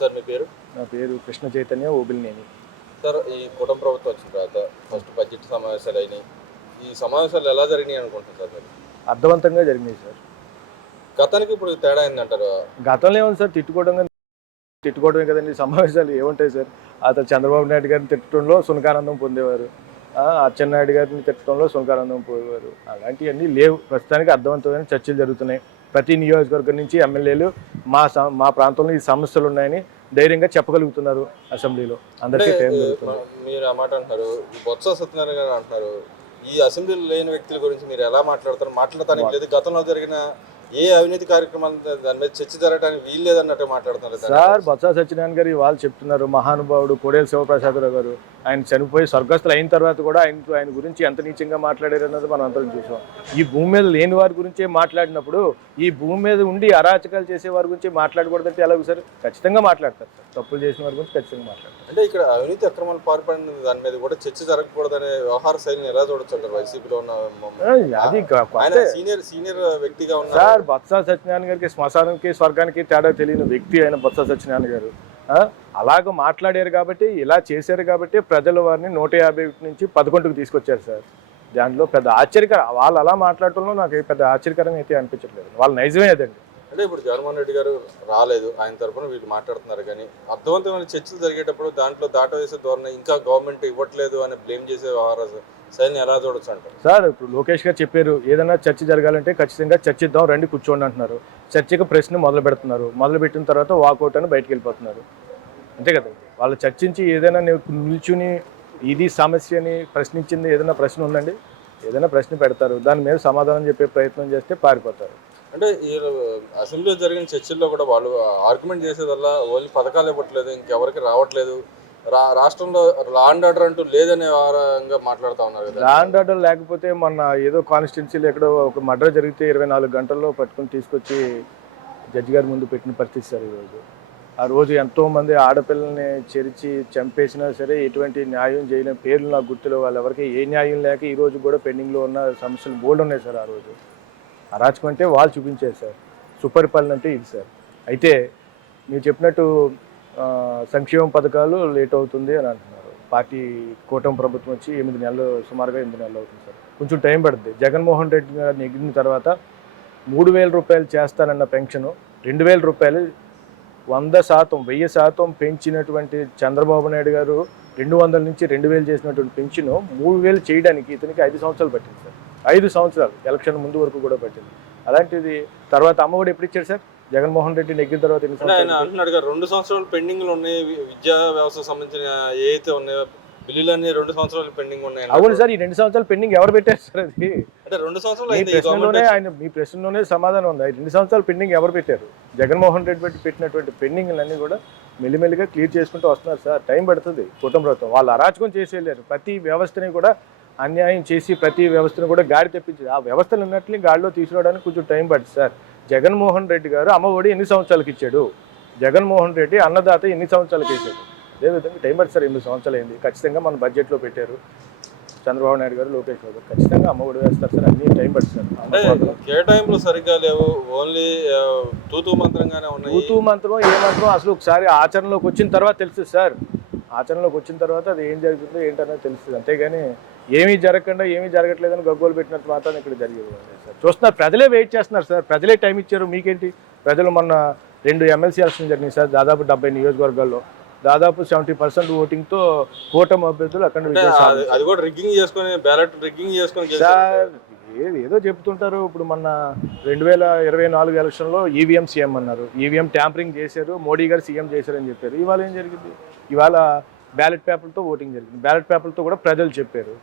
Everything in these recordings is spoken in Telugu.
సార్ మీ పేరు? నా పేరు కృష్ణ చైతన్య ఓబిలినేని. సార్ ఈ కూటమి ప్రభుత్వం వచ్చిన తర్వాత ఫస్ట్ బడ్జెట్ సమావేశాలు అయినాయి. ఈ సమావేశాలు ఎలా జరిగినాయి అనుకుంటున్నారు సార్ మీరు? అర్థవంతంగా జరిగినాయి సార్. గతానికి ఇప్పుడు తేడా ఏందంటారు? గతంలో ఏముంది సార్, తిట్టుకోవడమే కదండి. సమావేశాలు ఏముంటాయి సార్? అతను చంద్రబాబు నాయుడు గారిని తిట్టడంలో సునకానందం పొందేవారు, అచ్చెన్నాయుడు గారిని తిట్టడంలో సునకానందం పోయేవారు. అలాంటివన్నీ లేవు. ప్రస్తుతానికి అర్థవంతమైన చర్చలు జరుగుతున్నాయి. ప్రతి నియోజకవర్గం నుంచి ఎమ్మెల్యేలు మా ప్రాంతంలో ఈ సమస్యలు ఉన్నాయని ధైర్యంగా చెప్పగలుగుతున్నారు అసెంబ్లీలో. అందరికీ టైం జరుగుతుంది. మీరు ఆ మాట అంటారు, బొత్స సత్యనారాయణ గారు అంటారు, ఈ అసెంబ్లీలో లేని వ్యక్తుల గురించి మీరు ఎలా మాట్లాడతారు? మాట్లాడటానికి లేదు. గతంలో జరిగిన ఏ అవినీతి కార్యక్రమాలు దాని మీద చర్చ జరగడానికి వీలు లేదన్నట్టు మాట్లాడుతున్నారు సార్. బొత్స సత్యనారాయణ గారు ఇవాళ చెప్తున్నారు, మహానుభావుడు కోడేల శివప్రసాదరావు గారు ఆయన చనిపోయి స్వర్గస్థులు అయిన తర్వాత కూడా ఆయన గురించి ఎంత నీచంగా మాట్లాడారు అన్నది మనం అందరం చూసాం. ఈ భూమి మీద లేని వారి గురించే మాట్లాడినప్పుడు ఈ భూమి మీద ఉండి అరాచకాలు చేసే వారి గురించి మాట్లాడకూడదంటే ఎలాగో సార్? ఖచ్చితంగా మాట్లాడతారు సార్. తప్పులు చేసిన వారి గురించి ఖచ్చితంగా మాట్లాడతారు. అంటే ఇక్కడ అవినీతి అక్రమాలు పాల్పడిన దాని మీద కూడా చర్చ జరగకూడదనే వ్యవహార శైలిని ఎలా చూడొచ్చు అంటారు వైసీపీలో ఉన్న? అది సీనియర్ వ్యక్తిగా ఉన్న సార్ బొత్స సత్యనారాయణ గారికి శ్మశానానికి స్వర్గానికి తేడా తెలియని వ్యక్తి ఆయన బొత్స సత్యనారాయణ గారు. అలాగ మాట్లాడారు కాబట్టి, ఇలా చేశారు కాబట్టి ప్రజలు వారిని 150 నుంచి 11కు తీసుకొచ్చారు సార్. దాంట్లో పెద్ద ఆశ్చర్యకరం, వాళ్ళు అలా మాట్లాడటంలో నాకు పెద్ద ఆశ్చర్యకరంగా అయితే అనిపించట్లేదు. వాళ్ళ నైజమే అదండి. అంటే ఇప్పుడు జగన్మోహన్ రెడ్డి గారు రాలేదు, ఆయన తరఫున వీళ్ళు మాట్లాడుతున్నారు. కానీ అర్థవంతమైన చర్చలు జరిగేటప్పుడు దాంట్లో దాటవేసే ధోరణి, ఇంకా గవర్నమెంట్ ఇవ్వట్లేదు అని బ్లేమ్ చేసే వ్యవహార శైలిని ఎలా చూడొచ్చు అంటారు సార్? ఇప్పుడు లోకేష్ గారు చెప్పారు, ఏదైనా చర్చ జరగాలంటే ఖచ్చితంగా చర్చిద్దాం, రండి కూర్చోండి అంటున్నారు. చర్చకు ప్రశ్న మొదలు పెడుతున్నారు. మొదలు పెట్టిన తర్వాత వాకౌట్ అని బయటకు వెళ్ళిపోతున్నారు. అంతే కదా? వాళ్ళు చర్చించి ఏదైనా నిల్చుని ఇది సమస్యని ప్రశ్నించింది ఏదైనా ప్రశ్న ఉందండి? ఏదైనా ప్రశ్న పెడతారు, దాని మీద సమాధానం చెప్పే ప్రయత్నం చేస్తే పారిపోతారు. అంటే ఈ అసెంబ్లీలో జరిగిన చర్చల్లో కూడా వాళ్ళు ఆర్గ్యుమెంట్ చేసేదల్లా ఓన్లీ పథకాలు ఇవ్వట్లేదు, ఇంకెవరికి రావట్లేదు, రాష్ట్రంలో లా అండ్ ఆర్డర్ అంటూ లేదనే వారంగా మాట్లాడుతూ ఉన్నారు కదా. లా అండ్ ఆర్డర్ లేకపోతే మొన్న ఏదో కాన్స్టిట్యున్సీలో ఎక్కడో ఒక మర్డర్ జరిగితే 24 గంటల్లో పట్టుకుని తీసుకొచ్చి జడ్జి గారి ముందు పెట్టిన పరిస్థితి సార్ ఈరోజు. ఆ రోజు ఎంతోమంది ఆడపిల్లల్ని చెరిచి చంపేసినా సరే ఎటువంటి న్యాయం చేయలేని పేర్లు నాకు గుర్తులో వాళ్ళెవరికి ఏ న్యాయం లేక ఈరోజు కూడా పెండింగ్లో ఉన్న సమస్యలు బోల్డ్ ఉన్నాయి సార్. ఆ రోజు అరాచకం అంటే వాళ్ళు చూపించారు సార్, సుపరిపాలన అంటే ఇది సార్. అయితే మీరు చెప్పినట్టు సంక్షేమ పథకాలు లేట్ అవుతుంది అని అంటున్నారు. పార్టీ కూటమి ప్రభుత్వం వచ్చి 8 నెలలు, సుమారుగా 8 నెలలు అవుతుంది సార్. కొంచెం టైం పడుతుంది. జగన్మోహన్ రెడ్డి గారు నెగ్గిన తర్వాత 3,000 రూపాయలు చేస్తానన్న పెన్షను 2,000 రూపాయలు 100% పెంచినటువంటి చంద్రబాబు నాయుడు గారు 200 నుంచి 2,000 చేసినటువంటి పెన్షన్ 3,000 చేయడానికి ఇతనికి 5 సంవత్సరాలు పట్టింది సార్. 5 సంవత్సరాలు, ఎలక్షన్ ముందు వరకు కూడా పట్టింది. అలాంటిది తర్వాత అమ్మఒడి ఎప్పుడు ఇచ్చారు సార్? జగన్మోహన్ రెడ్డి నెగ్గిన తర్వాత 2 సంవత్సరాలు పెండింగ్లు ఉన్నాయి. విద్యా వ్యవస్థకు సంబంధించిన ఏదైతే ఉన్నాయో బిల్లులన్నీ 2 సంవత్సరాలు పెండింగ్ ఉన్నాయి. అవును సార్, ఈ 2 సంవత్సరాలు పెండింగ్ ఎవరు పెట్టారు సార్? అది అంటే 2 సంవత్సరాలు మీ ప్రశ్నలోనే సమాధానం ఉంది. 2 సంవత్సరాలు పెండింగ్ ఎవరు పెట్టారు? జగన్మోహన్ రెడ్డి పెట్టినటువంటి పెండింగ్లన్నీ కూడా మెల్లిమెల్లిగా క్లియర్ చేసుకుంటూ వస్తున్నారు సార్. టైం పడుతుంది. కూటమి ప్రభుత్వం వాళ్ళు అరాచకం చేసి వెళ్ళారు. ప్రతి వ్యవస్థని కూడా అన్యాయం చేసి ప్రతి వ్యవస్థను కూడా గాడి తెప్పించింది. ఆ వ్యవస్థలు ఉన్నట్లు గాడిలో తీసుకురావడానికి కొంచెం టైం పడుతుంది సార్. జగన్మోహన్ రెడ్డి గారు అమ్మఒడి ఎన్ని సంవత్సరాలకు ఇచ్చాడు? జగన్మోహన్ రెడ్డి అన్నదాత ఎన్ని సంవత్సరాలకు వేసాడు? అదేవిధంగా టైం పడుతుంది సార్. 8 సంవత్సరాలు అయింది. ఖచ్చితంగా మన బడ్జెట్లో పెట్టారు చంద్రబాబు నాయుడు గారు, లోకేష్ బాబు. ఖచ్చితంగా అమ్మఒడి వేస్తారు సార్. అన్ని టైం పడుతుంది సార్. కేటాయింపులు సరిగ్గా లేవు, ఓన్లీ తూతూ మంత్రంగానే ఉన్నాయి. తూతూ మంత్రం ఏ మంత్రం అసలు ఒకసారి ఆచరణలోకి వచ్చిన తర్వాత తెలుస్తుంది సార్. ఆచరణలోకి వచ్చిన తర్వాత అది ఏం జరుగుతుందో ఏంటనేది తెలుస్తుంది. అంతేగాని ఏమీ జరగకుండా ఏమీ జరగట్లేదని గగ్గోలు పెట్టినట్టు మాత్రం ఇక్కడ జరిగేది సార్. చూస్తున్నారు, ప్రజలే వెయిట్ చేస్తున్నారు సార్. ప్రజలే టైం ఇచ్చారు. మీకేంటి? ప్రజలు మొన్న 2 ఎమ్మెల్సీ ఎలక్షన్ జరిగినాయి సార్. దాదాపు 70 నియోజకవర్గాల్లో దాదాపు 70% ఓటింగ్తో కూటమి అభ్యర్థులు అక్కడ అది కూడా రిగ్గింగ్ చేసుకొని, బ్యాలెట్ రిగ్గింగ్ చేసుకొని సార్ ఏదో చెప్తుంటారు. ఇప్పుడు మొన్న 2024 ఎలక్షన్లో ఈవీఎం సీఎం అన్నారు. ఈవీఎం ట్యాంపరింగ్ చేశారు, మోడీ గారు సీఎం చేశారని చెప్పారు. ఇవాళ ఏం జరిగింది? ఇవాళ బ్యాలెట్ పేపర్లతో ఓటింగ్ జరిగింది. బ్యాలెట్ పేపర్లతో కూడా ప్రజలు చెప్పారు.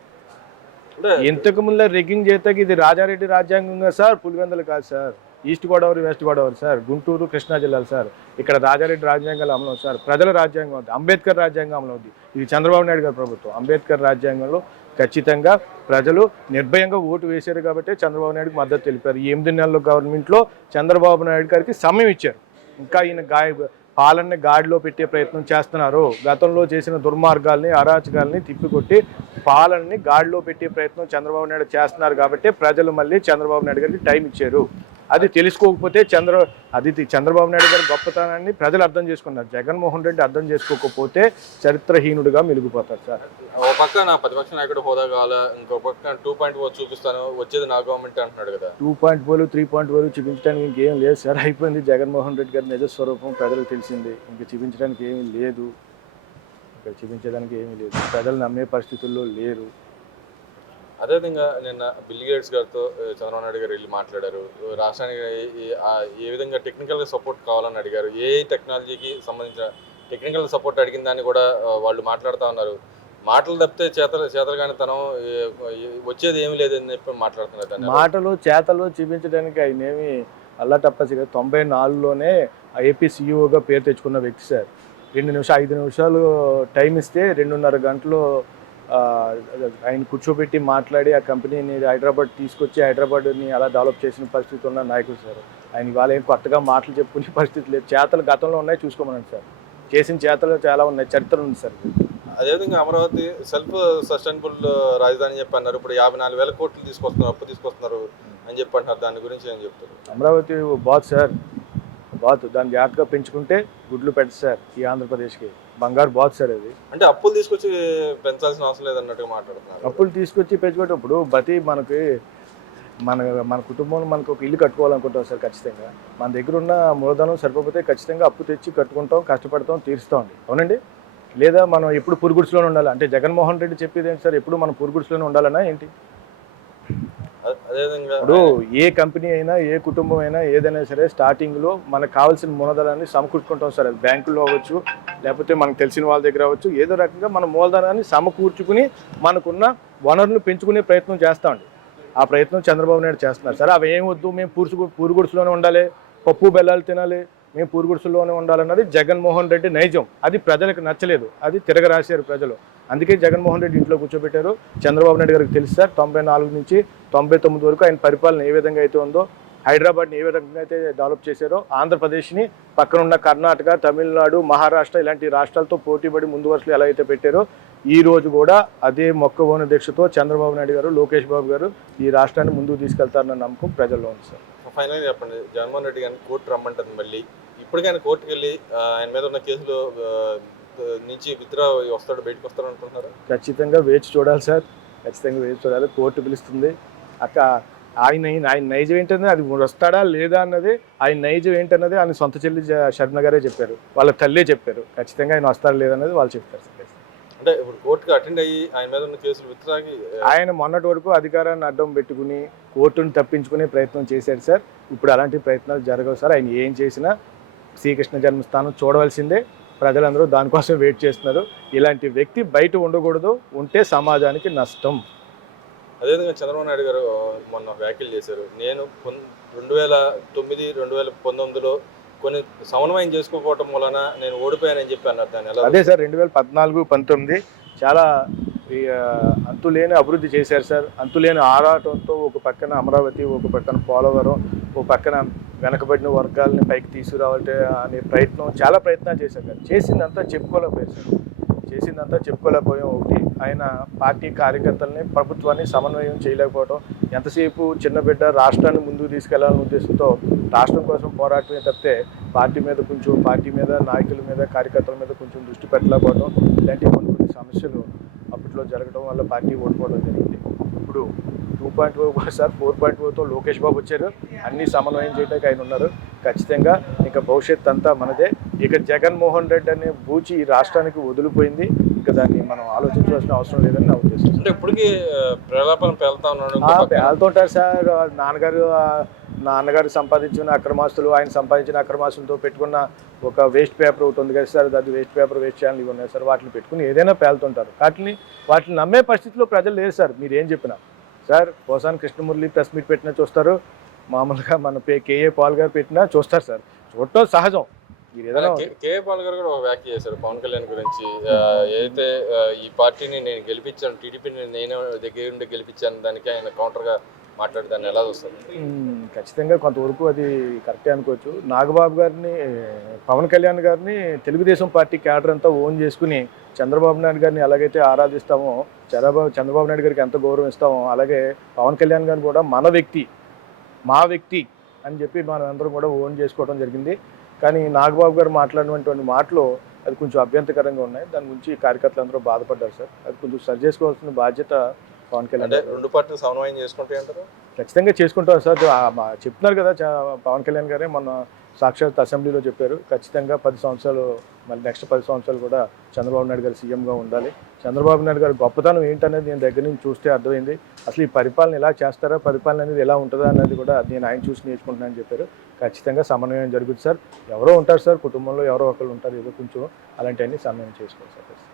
ఇంతకు ముందు రిగ్గింగ్ చేస్తాకి ఇది రాజారెడ్డి రాజ్యాంగంగా సార్, పులివెందులు కాదు sir. East Godavari, west Godavari sir, Guntur, Krishna జిల్లాలు సార్. ఇక్కడ రాజారెడ్డి రాజ్యాంగాలు అమలు అవుతుంది సార్. ప్రజల రాజ్యాంగం అవుతుంది. అంబేద్కర్ రాజ్యాంగం అమలు అవుతుంది. ఇది చంద్రబాబు నాయుడు గారి ప్రభుత్వం. అంబేద్కర్ రాజ్యాంగంలో ఖచ్చితంగా ప్రజలు నిర్భయంగా ఓటు వేశారు కాబట్టి చంద్రబాబు నాయుడుకి మద్దతు తెలిపారు. ఈ 8 నెలల గవర్నమెంట్లో చంద్రబాబు నాయుడు గారికి సమయం ఇచ్చారు. ఇంకా ఈయన పాలనని గాడిలో పెట్టే ప్రయత్నం చేస్తున్నారు. గతంలో చేసిన దుర్మార్గాల్ని, అరాచకాలని తిప్పికొట్టి పాలనని గాడిలో పెట్టే ప్రయత్నం చంద్రబాబు నాయుడు చేస్తున్నారు కాబట్టి ప్రజలు మళ్ళీ చంద్రబాబు నాయుడు గారికి టైం ఇచ్చారు. అది తెలుసుకోకపోతే చంద్రబాబు నాయుడు గారి గొప్పతనాన్ని ప్రజలు అర్థం చేసుకున్నారు. జగన్మోహన్ రెడ్డి అర్థం చేసుకోకపోతే చరిత్రహీనుడిగా మెలిగిపోతారు సార్. ఓ పక్క నా ప్రతిపక్ష నాయకుడు హోదా కావాలా, ఇంకో పక్క 2.0 చూపిస్తాను, వచ్చేది నా గవర్నమెంట్ అంటున్నాడు కదా. 2.0 3.0 చూపించడానికి ఇంకేం లేదు సార్. అయిపోయింది. జగన్మోహన్ రెడ్డి గారి నిజస్వరూపం ప్రజలకు తెలిసింది. ఇంక చూపించడానికి ఏమీ లేదు. చూపించడానికి ఏమీ లేదు. ప్రజలు నమ్మే పరిస్థితుల్లో లేరు. అదేవిధంగా నిన్న బిల్ గేట్స్ గారితో చంద్రబాబు నాయుడు గారు వెళ్ళి మాట్లాడారు. రాష్ట్రానికి ఏ విధంగా టెక్నికల్గా సపోర్ట్ కావాలని అడిగారు. ఏ టెక్నాలజీకి సంబంధించిన టెక్నికల్ సపోర్ట్ అడిగిన దాన్ని కూడా వాళ్ళు మాట్లాడుతూ ఉన్నారు. మాటలు తప్పితే చేతలు కానీ తనం వచ్చేది ఏమీ లేదని చెప్పి మాట్లాడుతున్నారు. దాన్ని మాటలు చేతలు చూపించడానికి ఆయనేమి అల్లాటప్పసిగా 94లోనే ఏపీ సీఈఓగా పేరు తెచ్చుకున్న వ్యక్తి సార్. 5 నిమిషాలు టైం ఇస్తే 2.5 గంటలు ఆయన కూర్చోబెట్టి మాట్లాడి ఆ కంపెనీని హైదరాబాద్ తీసుకొచ్చి హైదరాబాద్ని అలా డెవలప్ చేసిన పరిస్థితి ఉన్న నాయకుడు సార్. ఆయన ఇవాళ ఏం కొత్తగా మాటలు చెప్పుకునే పరిస్థితి లేదు. చేతలు గతంలో ఉన్నాయి, చూసుకోమనండి సార్. చేసిన చేతలు చాలా ఉన్నాయి, చరిత్ర ఉంది సార్. అదేవిధంగా అమరావతి సెల్ఫ్ సస్టైనబుల్ రాజధాని చెప్పి అన్నారు. ఇప్పుడు 54,000 కోట్లు తీసుకొస్తున్నారు, అప్పు తీసుకొస్తున్నారు అని చెప్పి అంటున్నారు. దాని గురించి ఏం చెప్తారు? అమరావతి బాత్ సార్, బాత్. దాన్ని జాగ్రత్తగా పెంచుకుంటే గుడ్లు పెట్టదు సార్. ఈ ఆంధ్రప్రదేశ్కి బంగారు బాత్ సార్ అది. అంటే అప్పులు తీసుకొచ్చి పెంచాల్సిన అవసరం లేదన్నట్టుగా మాట్లాడుతున్నారు. అప్పులు తీసుకొచ్చి పెంచుకునేటప్పుడు మన కుటుంబంలో మనకు ఒక ఇల్లు కట్టుకోవాలనుకుంటాం సార్. ఖచ్చితంగా మన దగ్గర ఉన్న మూలధనం సరిపోతే ఖచ్చితంగా అప్పు తెచ్చి కట్టుకుంటాం, కష్టపడతాం, తీరుస్తామండి. అవునండి. లేదా మనం ఎప్పుడు పురుగుడుసులోనే ఉండాలి అంటే జగన్మోహన్ రెడ్డి చెప్పేది ఏంటి సార్? ఎప్పుడు మనం పురుగుడుసులోనే ఉండాలన్నా ఏంటి? ఇప్పుడు ఏ కంపెనీ అయినా, ఏ కుటుంబం అయినా, ఏదైనా సరే స్టార్టింగ్లో మనకు కావాల్సిన మూలధనాన్ని సమకూర్చుకుంటాం సార్. అది బ్యాంకుల్లో అవ్వచ్చు, లేకపోతే మనకు తెలిసిన వాళ్ళ దగ్గర అవ్వచ్చు. ఏదో రకంగా మన మూలధనాన్ని సమకూర్చుకుని మనకున్న వనరులు పెంచుకునే ప్రయత్నం చేస్తామండి. ఆ ప్రయత్నం చంద్రబాబు నాయుడు చేస్తున్నారు సార్. అవి ఏం వద్దు, మేము పూరుగుడుసులోనే ఉండాలి, పప్పు బెల్లాలు తినాలి, మేము పూరుగుడుసులోనే ఉండాలన్నది జగన్మోహన్ రెడ్డి నైజం. అది ప్రజలకు నచ్చలేదు. అది తిరగరాశారు ప్రజలు. అందుకే జగన్మోహన్ రెడ్డి ఇంట్లో కూర్చోబెట్టారు. చంద్రబాబు నాయుడు గారికి తెలుసు సార్. 94 నుంచి 99 వరకు ఆయన పరిపాలన ఏ విధంగా అయితే ఉందో, హైదరాబాద్ని ఏ విధంగా అయితే డెవలప్ చేశారో, ఆంధ్రప్రదేశ్ని పక్కనున్న కర్ణాటక, తమిళనాడు, మహారాష్ట్ర ఇలాంటి రాష్ట్రాలతో పోటీపడి ముందు వరుసలో ఎలా అయితే పెట్టారో, ఈ రోజు కూడా అదే మొక్కవోని దీక్షతో చంద్రబాబు నాయుడు గారు, లోకేష్ బాబు గారు ఈ రాష్ట్రాన్ని ముందుకు తీసుకెళ్తారన్న నమ్మకం ప్రజల్లో ఉంది సార్. ఫైనల్గా చెప్పండి, జగన్మోహన్ రెడ్డి గారిని కోర్టు రమ్మంటుంది. మళ్ళీ ఇప్పటికైనా కోర్టుకు వెళ్ళి ఆయన మీద ఉన్న కేసులు నుంచి విత్డ్రా వస్తాడు, బయటకు వస్తాడు అనుకుంటున్నారు? ఖచ్చితంగా వేచి చూడాలి సార్. ఖచ్చితంగా వేచి చూడాలి. కోర్టు పిలుస్తుంది. ఆయన నైజం ఏంటన్నది, అది వస్తాడా లేదా అన్నది, ఆయన నైజం ఏంటన్నది ఆయన సొంత చెల్లి శర్మ గారే చెప్పారు, వాళ్ళ తల్లే చెప్పారు. ఖచ్చితంగా ఆయన వస్తాడా లేదన్నది వాళ్ళు చెప్తారు సార్. అంటే ఇప్పుడు కోర్టుకు అటెండ్ అయ్యి ఆయన మీద ఉన్న కేసులు విత్డ్రాకి ఆయన మొన్నటి వరకు అధికారాన్ని అడ్డం పెట్టుకుని కోర్టును తప్పించుకునే ప్రయత్నం చేశాడు సార్. ఇప్పుడు అలాంటి ప్రయత్నాలు జరగవు సార్. ఆయన ఏం చేసినా శ్రీకృష్ణ జన్మస్థానం చూడవలసిందే. ప్రజలందరూ దానికోసం వెయిట్ చేస్తున్నారు. ఇలాంటి వ్యక్తి బయట ఉండకూడదు, ఉంటే సమాజానికి నష్టం. అదేవిధంగా చంద్రబాబు నాయుడు గారు మొన్న వ్యాఖ్యలు చేశారు. నేను 2009, 2019లో కొన్ని సమన్వయం చేసుకోకపోవటం వలన నేను ఓడిపోయానని చెప్పి అన్నారు. దాన్ని ఎలా? అదే సార్, 2014, 19 చాలా అంతులేని అభివృద్ధి చేశారు సార్. అంతులేని ఆరాటంతో ఒక పక్కన అమరావతి, ఒక పక్కన పోలవరం, ఒక పక్కన వెనకబడిన వర్గాలని పైకి తీసుకురావాలంటే అనే ప్రయత్నం, చాలా ప్రయత్నాలు చేశారు సార్. చేసిందంతా చెప్పుకోలేకపోయారు సార్. ఒకటి, ఆయన పార్టీ కార్యకర్తలని, ప్రభుత్వాన్ని సమన్వయం చేయలేకపోవడం. ఎంతసేపు చిన్న బిడ్డ రాష్ట్రాన్ని ముందుకు తీసుకెళ్లాలనే ఉద్దేశంతో రాష్ట్రం కోసం పోరాటమే తప్పితే పార్టీ మీద నాయకుల మీద, కార్యకర్తల మీద కొంచెం దృష్టి పెట్టలేకపోవడం, ఇలాంటి కొన్ని సమస్యలు అప్పట్లో జరగడం వల్ల పార్టీ ఓడిపోవడం జరిగింది. ఇప్పుడు 2.0 సార్, 4.0తో లోకేష్ బాబు వచ్చారు. అన్ని సమన్వయం చేయడానికి ఆయన ఉన్నారు. ఖచ్చితంగా ఇక భవిష్యత్ అంతా మనదే. ఇక జగన్మోహన్ రెడ్డి అనే బూచి ఈ రాష్ట్రానికి వదిలిపోయింది. ఇక దాన్ని మనం ఆలోచించాల్సిన అవసరం లేదని నా ఉద్దేశం. అంటే ఇప్పటికీ ప్రలాపన పేలుతుంటారు సార్. నాన్నగారు సంపాదించిన అక్రమాస్తులు, ఆయన సంపాదించిన అక్రమాస్తులతో పెట్టుకున్న ఒక వేస్ట్ పేపర్ ఒకటి ఉంది కదా సార్, అది వేస్ట్ ఛానల్ ఇవి ఉన్నాయి సార్. వాటిని పెట్టుకుని ఏదైనా పేలుతుంటారు. వాటిని నమ్మే పరిస్థితిలో ప్రజలు లేరు సార్. మీరు ఏం చెప్పినా sir, Posani Krishnamurali press meet పెట్టినా చూస్తారు, మామూలుగా మన కేఏ పాల్ గారు పెట్టినా చూస్తారు సార్. చూడటం సహజం. కేఏ పాల్ గారు కూడా ఒక వ్యాఖ్య చేశారు పవన్ కళ్యాణ్ గురించి. ఏదైతే ఈ పార్టీని నేను గెలిపించాను, టీడీపీని నేను దగ్గర ఉండి గెలిపించాను, దానికి ఆయన కౌంటర్గా మాట్లాడి దాన్ని ఎలా వస్తుంది? ఖచ్చితంగా కొంతవరకు అది కరెక్టే అనుకోవచ్చు. నాగబాబు గారిని, పవన్ కళ్యాణ్ గారిని తెలుగుదేశం పార్టీ క్యాడర్ అంతా ఓన్ చేసుకుని చంద్రబాబు నాయుడు గారిని ఎలాగైతే ఆరాధిస్తామో, చంద్రబాబు నాయుడు గారికి ఎంత గౌరవం ఇస్తామో, అలాగే పవన్ కళ్యాణ్ గారిని కూడా మా వ్యక్తి అని చెప్పి మనం అందరం కూడా ఓన్ చేసుకోవడం జరిగింది. కానీ నాగబాబు గారు మాట్లాడినటువంటి మాటలు అది కొంచెం అభ్యంతరకరంగా ఉన్నాయి. దాని గురించి కార్యకర్తలు అందరూ బాధపడ్డారు సార్. అది కొంచెం సరి చేసుకోవాల్సిన బాధ్యత పవన్ కళ్యాణ్ అంటే రెండు పార్టీలు సమన్వయం చేసుకుంటాయి అంటారు. ఖచ్చితంగా చేసుకుంటారు సార్. చెప్తున్నారు కదా పవన్ కళ్యాణ్ గారే మొన్న సాక్షాత్ అసెంబ్లీలో చెప్పారు. ఖచ్చితంగా 10 సంవత్సరాలు మళ్ళీ నెక్స్ట్ 10 సంవత్సరాలు కూడా చంద్రబాబు నాయుడు గారు సీఎంగా ఉండాలి. చంద్రబాబు నాయుడు గారు గొప్పతనం ఏంటనేది నేను దగ్గర నుంచి చూస్తే అర్థమైంది. అసలు ఈ పరిపాలన ఎలా చేస్తారా, పరిపాలన అనేది ఎలా ఉంటుందా అనేది కూడా నేను ఆయన చూసి నేర్చుకుంటున్నానని చెప్పారు. ఖచ్చితంగా సమన్వయం జరుగుతుంది సార్. ఎవరో ఉంటారు సార్, కుటుంబంలో ఎవరో ఒకరు ఉంటారు, ఏదో కొంచెం అలాంటివన్నీ సమన్వయం చేసుకోవాలి సార్.